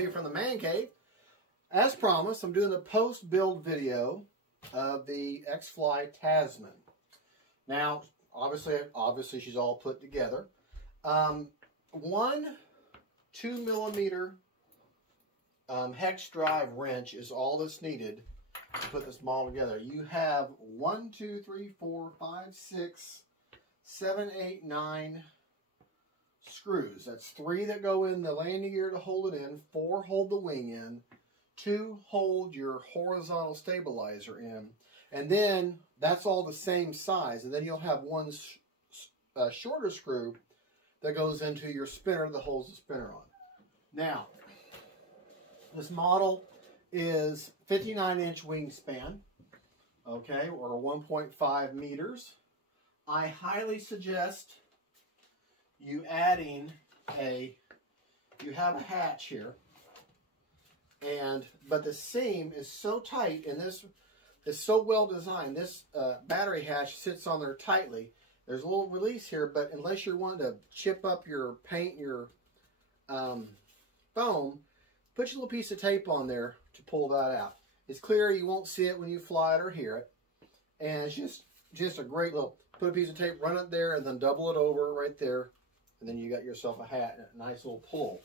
to you from the man cave. As promised, I'm doing the post-build video of the X-Fly Tasman. Now, obviously she's all put together. One 2mm hex drive wrench is all that's needed to put this model together. You have 1, 2, 3, 4, 5, 6, 7, 8, 9 screws. That's 3 that go in the landing gear to hold it in, 4 hold the wing in, 2 hold your horizontal stabilizer in, and then that's all the same size. And then you'll have one shorter screw that goes into your spinner that holds the spinner on. Now, this model is 59-inch wingspan, okay, or 1.5 meters. I highly suggest you adding you have a hatch here, but the seam is so tight, and this is so well designed. This battery hatch sits on there tightly. There's a little release here, but unless you're wanting to chip up your paint, your foam, put your little piece of tape on there to pull that out. It's clear, you won't see it when you fly it or hear it. And it's just a great little, put a piece of tape, run it there, and then double it over right there. And then you got yourself a hat and a nice little pull.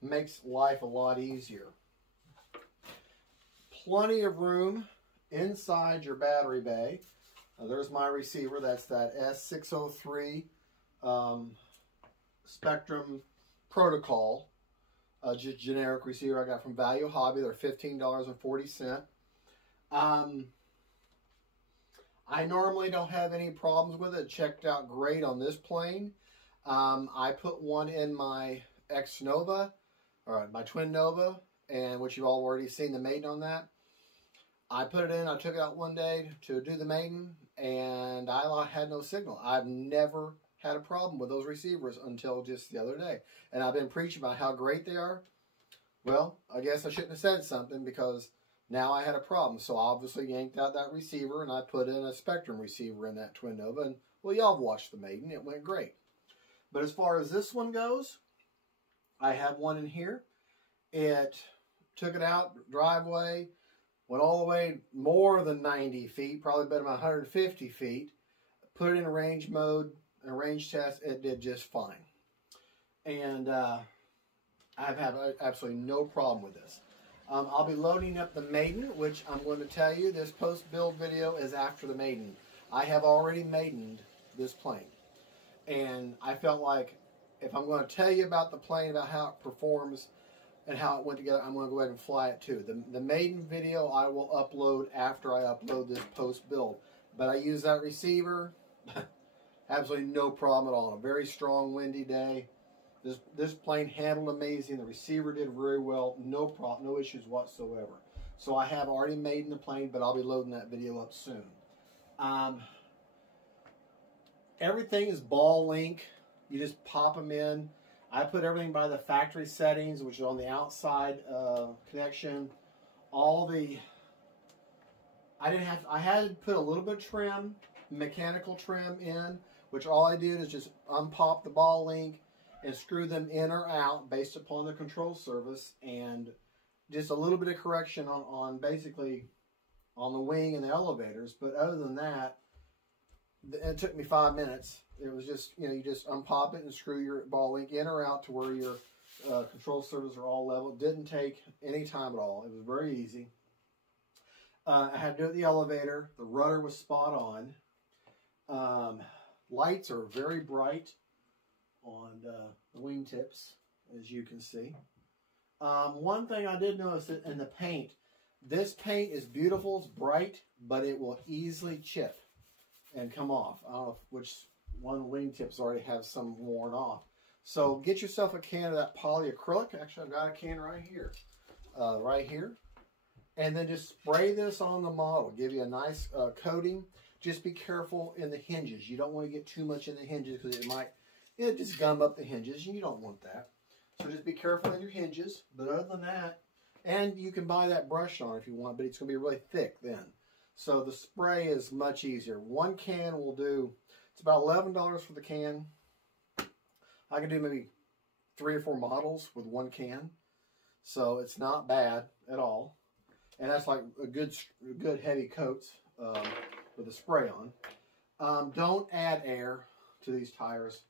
Makes life a lot easier. Plenty of room inside your battery bay. There's my receiver. That's that S603 Spectrum Protocol. Just generic receiver I got from Value Hobby. They're $15.40. I normally don't have any problems with it. It checked out great on this plane. I put one in my X Nova, or my Twin Nova, and which you've all already seen the Maiden on that. I put it in, I took it out one day to do the Maiden, and I had no signal. I've never had a problem with those receivers until just the other day. And I've been preaching about how great they are. Well, I guess I shouldn't have said something, because now I had a problem. So I obviously yanked out that receiver, and I put in a Spectrum receiver in that Twin Nova. And, well, y'all have watched the Maiden. It went great. But as far as this one goes, I have one in here. It took it out, driveway, went all the way more than 90 feet, probably been about 150 feet. Put it in a range mode, a range test, it did just fine. And I've had absolutely no problem with this. I'll be loading up the Maiden, which I'm going to tell you, this post-build video is after the Maiden. I have already Maidened this plane. And I felt like if I'm going to tell you about the plane, about how it performs and how it went together, I'm going to go ahead and fly it too. The Maiden video I will upload after I upload this post-build. But I use that receiver, absolutely no problem at all. On a very strong windy day, this plane handled amazing. The receiver did very well. No problem, no issues whatsoever. So I have already Maiden the plane, but I'll be loading that video up soon. Everything is ball link. You just pop them in. I put everything by the factory settings, which is on the outside connection. I had to put a little bit of trim, mechanical trim in, which all I did is just unpop the ball link and screw them in or out based upon the control surface, and just a little bit of correction on basically on the wing and the elevators. But other than that, it took me 5 minutes. It was just, you just unpop it and screw your ball link in or out to where your control surfaces are all level. It didn't take any time at all. It was very easy. I had to do it in the elevator. The rudder was spot on. Lights are very bright on the wingtips, as you can see. One thing I did notice in the paint, this paint is beautiful, it's bright, but it will easily chip and come off. I don't know which one of the wingtips already have some worn off. So get yourself a can of that polyacrylic. Actually, I've got a can right here. And then just spray this on the model. Give you a nice coating. Just be careful in the hinges. You don't want to get too much in the hinges, because it might just gum up the hinges, and you don't want that. So just be careful in your hinges. But other than that, and you can buy that brush on if you want, but it's going to be really thick then. So the spray is much easier. One can will do, it's about $11 for the can. I can do maybe 3 or 4 models with one can. So it's not bad at all. And that's like a good heavy coats with a spray on. Don't add air to these tires.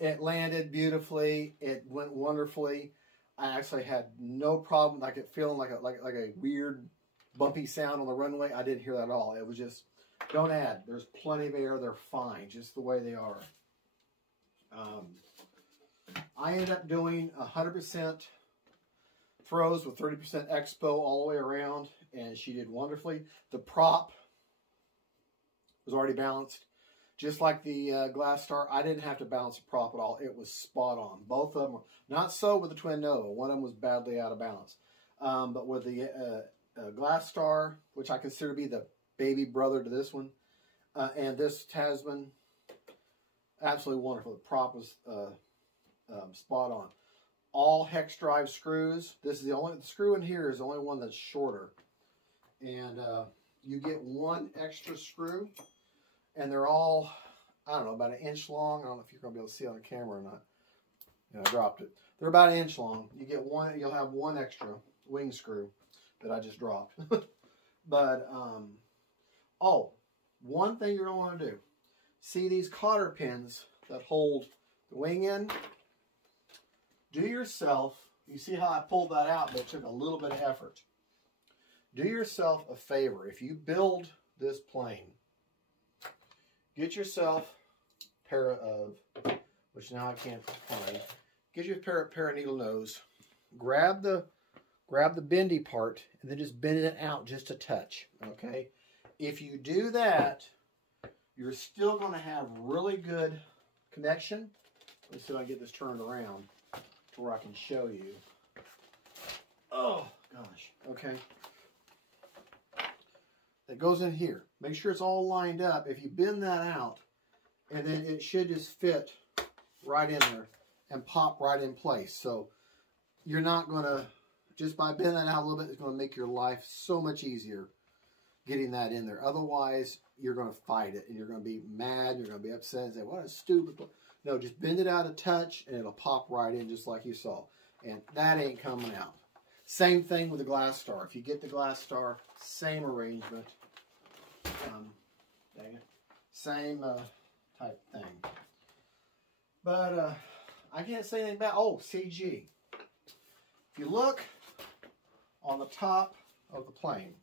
It landed beautifully. It went wonderfully. I actually had no problem like it feeling like a weird bumpy sound on the runway. I didn't hear that at all. It was just, don't add. There's plenty of air. They're fine, just the way they are. I ended up doing 100% throws with 30% expo all the way around, and she did wonderfully. The prop was already balanced. Just like the Glass Star, I didn't have to balance the prop at all. It was spot on. Both of them were. Not so with the Twin Nova. One of them was badly out of balance. But with the Glass Star, which I consider to be the baby brother to this one, and this Tasman, absolutely wonderful. The prop was spot on. All hex drive screws. This is the screw in here is the only one that's shorter. And you get one extra screw. And they're all, I don't know, about 1 inch long. I don't know if you're going to be able to see on the camera or not. I dropped it. They're about 1 inch long. You get one, you'll have one extra wing screw that I just dropped. But, oh, one thing you're going to want to do. See these cotter pins that hold the wing in? Do yourself, you see how I pulled that out, but it took a little bit of effort. Do yourself a favor. If you build this plane, get yourself a pair of, which now I can't find, get you a pair of needle nose, grab the bendy part, and then just bend it out just a touch, okay? If you do that, you're still going to have really good connection. Let's see if I can get this turned around to where I can show you. Oh, gosh, okay. That goes in here. Make sure it's all lined up. If you bend that out, and then it should just fit right in there and pop right in place. So you're not going to, just by bending that out a little bit, it's going to make your life so much easier getting that in there. Otherwise, you're going to fight it, and you're going to be mad, you're going to be upset, and say, what a stupid... No, just bend it out a touch, and it'll pop right in just like you saw. And that ain't coming out. Same thing with the Glass Star. If you get the Glass Star, same arrangement. Dang it. Same type thing. But I can't say anything about, oh, CG. If you look on the top of the plane,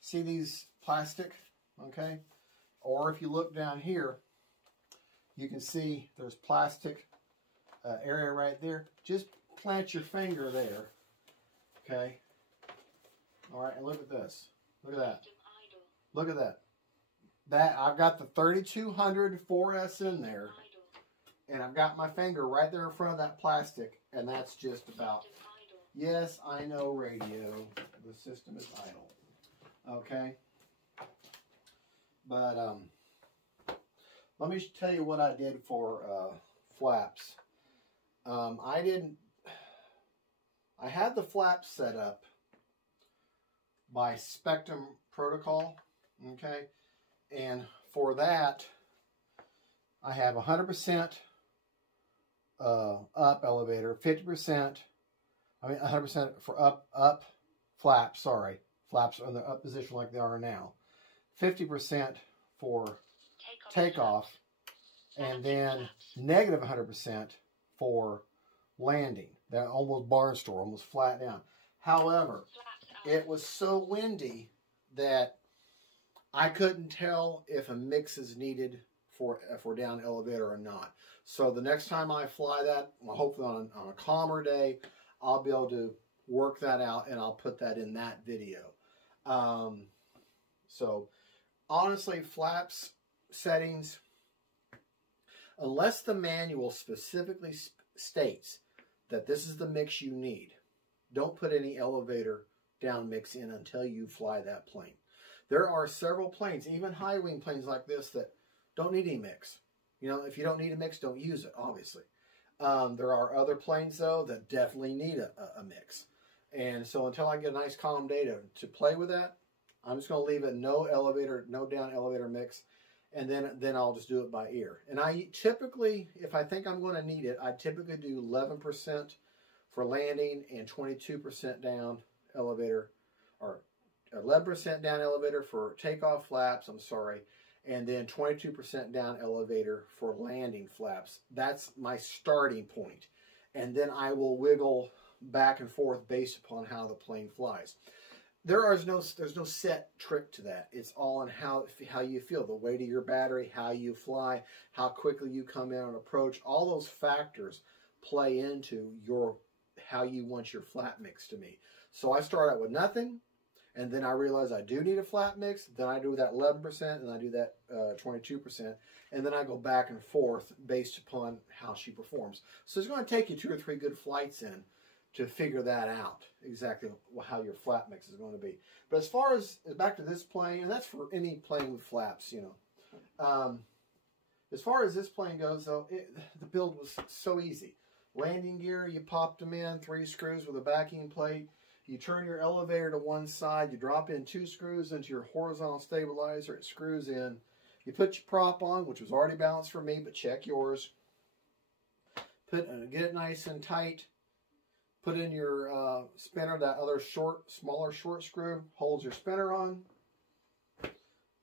see these plastic, okay? Or if you look down here, you can see there's plastic area right there. Just plant your finger there, okay? All right, and look at this. Look at that. Look at that. I've got the 3200 4S in there, and I've got my finger right there in front of that plastic, and that's just about. Yes, I know, radio. The system is idle. Okay. But let me tell you what I did for flaps. I had the flaps set up by Spectrum Protocol. Okay. And for that, I have 100% up elevator, 50%, 100% for up flaps, sorry. Flaps are in the up position like they are now. 50% for takeoff, and then negative 100% for landing. That almost barn store, almost flat down. However, it was so windy that I couldn't tell if a mix is needed for down elevator or not. So the next time I fly that, well, hopefully on a calmer day, I'll be able to work that out, and I'll put that in that video. So honestly, flaps settings, unless the manual specifically states that this is the mix you need, don't put any elevator down mix in until you fly that plane. There are several planes, even high wing planes like this, that don't need any mix. You know, if you don't need a mix, don't use it, obviously. There are other planes, though, that definitely need a mix. And so until I get a nice calm day to play with that, I'm just going to leave it no elevator, no down elevator mix, and then I'll just do it by ear. And I typically, if I think I'm going to need it, I typically do 11% for landing and 22% down elevator, or 11% down elevator for takeoff flaps, I'm sorry, and then 22% down elevator for landing flaps. That's my starting point. And then I will wiggle back and forth based upon how the plane flies. There's no set trick to that. It's all in how you feel, the weight of your battery, how you fly, how quickly you come in on approach. All those factors play into how you want your flat mix to be. So I start out with nothing, and then I realize I do need a flat mix. Then I do that 11%, and I do that 22%, and then I go back and forth based upon how she performs. So it's going to take you 2 or 3 good flights in to figure that out, exactly how your flat mix is going to be. But as far as, back to this plane, and that's for any plane with flaps, you know. As far as this plane goes, though, the build was so easy. Landing gear, you popped them in, 3 screws with a backing plate. You turn your elevator to one side, you drop in 2 screws into your horizontal stabilizer, it screws in. You put your prop on, which was already balanced for me, but check yours. Get it nice and tight. Put in your spinner, that other smaller short screw holds your spinner on.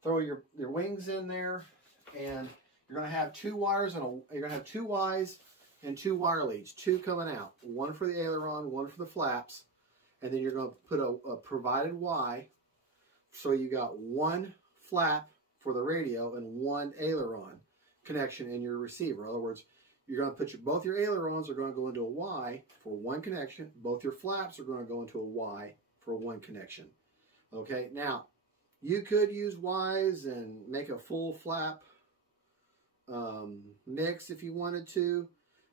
Throw your wings in there, and you're going to have 2 wires and you're going to have 2 Ys and 2 wire leads, 2 coming out, 1 for the aileron, 1 for the flaps, and then you're going to put a provided Y, so you got 1 flap for the radio and 1 aileron connection in your receiver. In other words, you're going to put both your ailerons are going to go into a Y for 1 connection. Both your flaps are going to go into a Y for 1 connection. Okay, now you could use Ys and make a full flap mix if you wanted to.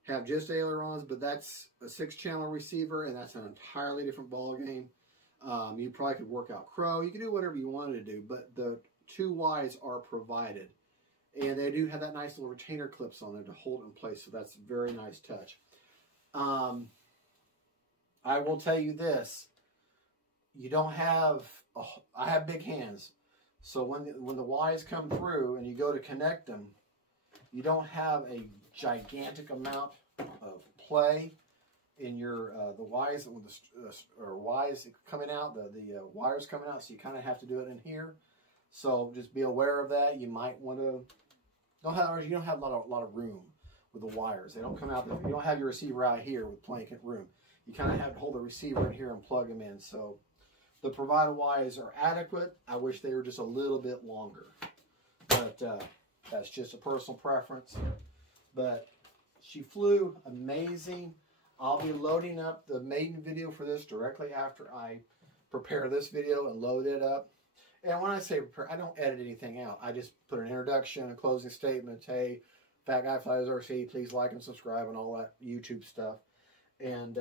Have just ailerons, but that's a 6-channel receiver, and that's an entirely different ball game. You probably could work out crow. You can do whatever you wanted to do, but the 2 Ys are provided. And they do have that nice little retainer clips on there to hold it in place, so that's a very nice touch. I will tell you this. You don't have, I have big hands, so when the Ys come through and you go to connect them, you don't have a gigantic amount of play in your the Ys coming out, the wires coming out, so you kind of have to do it in here. So just be aware of that. You might want to you don't have a lot of room with the wires. They don't come out. You don't have your receiver out here with plenty of room. You kind of have to hold the receiver in here and plug them in. So the provided Ys are adequate. I wish they were just a little bit longer, but that's just a personal preference. But she flew amazing. I'll be loading up the Maiden video for this directly after I prepare this video and load it up. And when I say prepare, I don't edit anything out. I just put an introduction, a closing statement, hey, Fat Guy Flies RC, please like and subscribe and all that YouTube stuff. And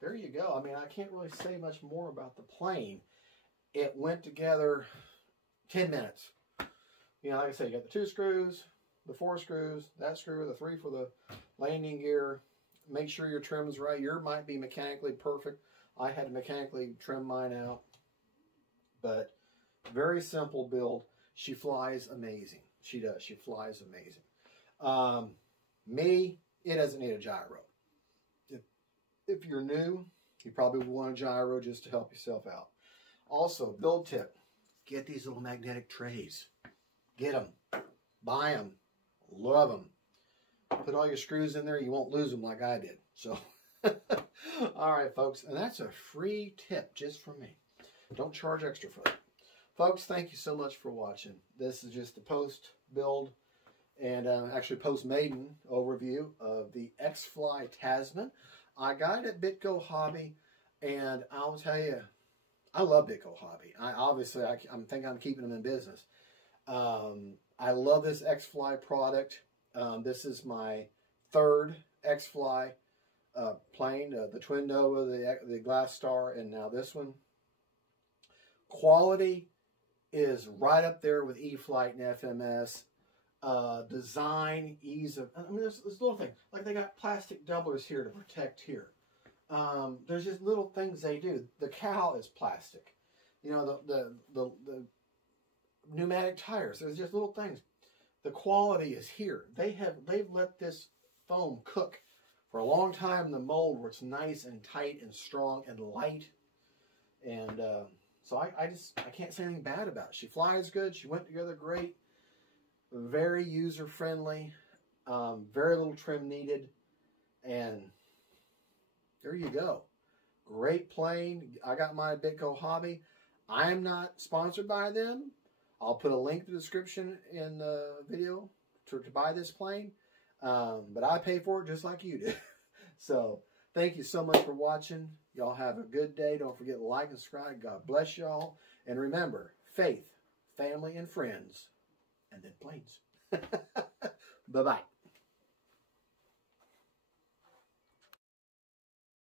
there you go. I mean, I can't really say much more about the plane. It went together 10 minutes. You know, like I said, you got the 2 screws, the 4 screws, that screw, the 3 for the landing gear. Make sure your trim's right. Yours might be mechanically perfect. I had to mechanically trim mine out. But very simple build. She flies amazing. She does. She flies amazing. It doesn't need a gyro. If you're new, you probably want a gyro just to help yourself out. Also, build tip. Get these little magnetic trays. Get them. Buy them. Love them. Put all your screws in there. You won't lose them like I did. So, all right, folks. And that's a free tip just from me. Don't charge extra for that. Folks, thank you so much for watching. This is just a post-build and actually post-maiden overview of the X-Fly Tasman. I got it at Bitco Hobby, and I'll tell you, I love Bitco Hobby. I'm thinking I'm keeping them in business. I love this X-Fly product. This is my 3rd X-Fly plane, the Twin Nova, the Glass Star, and now this one. Quality is right up there with E-Flight and FMS. Design, ease of, I mean, there's little things. Like they got plastic doublers here to protect here. There's just little things they do. The cowl is plastic. You know, the pneumatic tires. There's just little things. The quality is here. They've let this foam cook for a long time in the mold where it's nice and tight and strong and light. And so I can't say anything bad about it. She flies good. She went together great. Very user-friendly. Very little trim needed. And there you go. Great plane. I got my Bitco Hobby. I'm not sponsored by them. I'll put a link in the description in the video to buy this plane. But I pay for it just like you do. So thank you so much for watching. Y'all have a good day. Don't forget to like and subscribe. God bless y'all. And remember, faith, family, and friends, and then planes. Bye-bye.